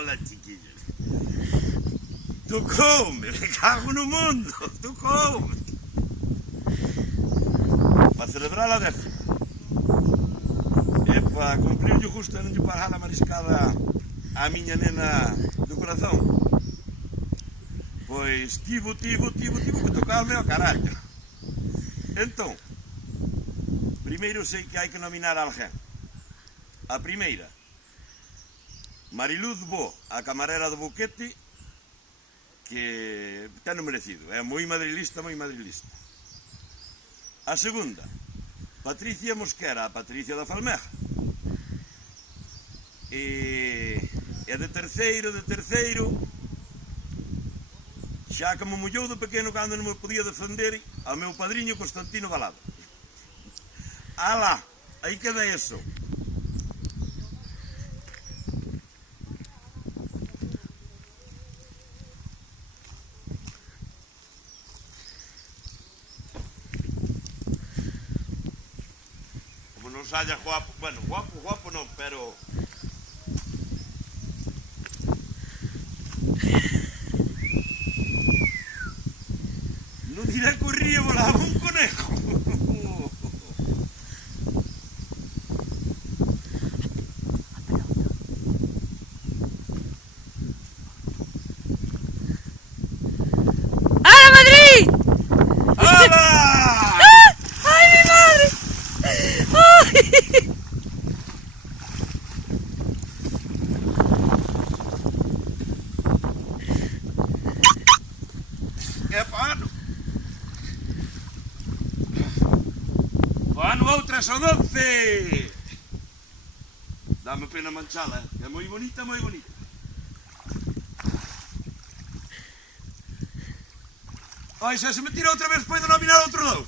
Ola, chiquillos. Tocoume, me cago no mundo, tocoume. Para celebrar a 10ª. E para cumprirlle justo e non lle pagar a mariscada a miña nena do corazón. Pois tivo que tocarme ao carallo. Entón, primeiro sei que hai que nominar a alguén. A primeira, Mariluz Bo, a camarera do Boquete, que ten o merecido, é moi madrilista, moi madrilista. A segunda, Patricia Mosquera, a Patricia da Falmeja. E de terceiro, xa que me mollou de pequeno cando non me podía defender, ao meu padriño Constantino Balado. Alá, aí queda eso. Como non saia guapo, bueno, guapo non, pero... Non diré que o río volaba un conejo. ¡Hala, Madrid! ¡Hala! ¡Ay, mi madre! ¡Ay! É pano. Pano outras o 12. Dame pena manchala, é moi bonita, moi bonita. Ai, xa se me tira outra vez, podo nominar outro 2.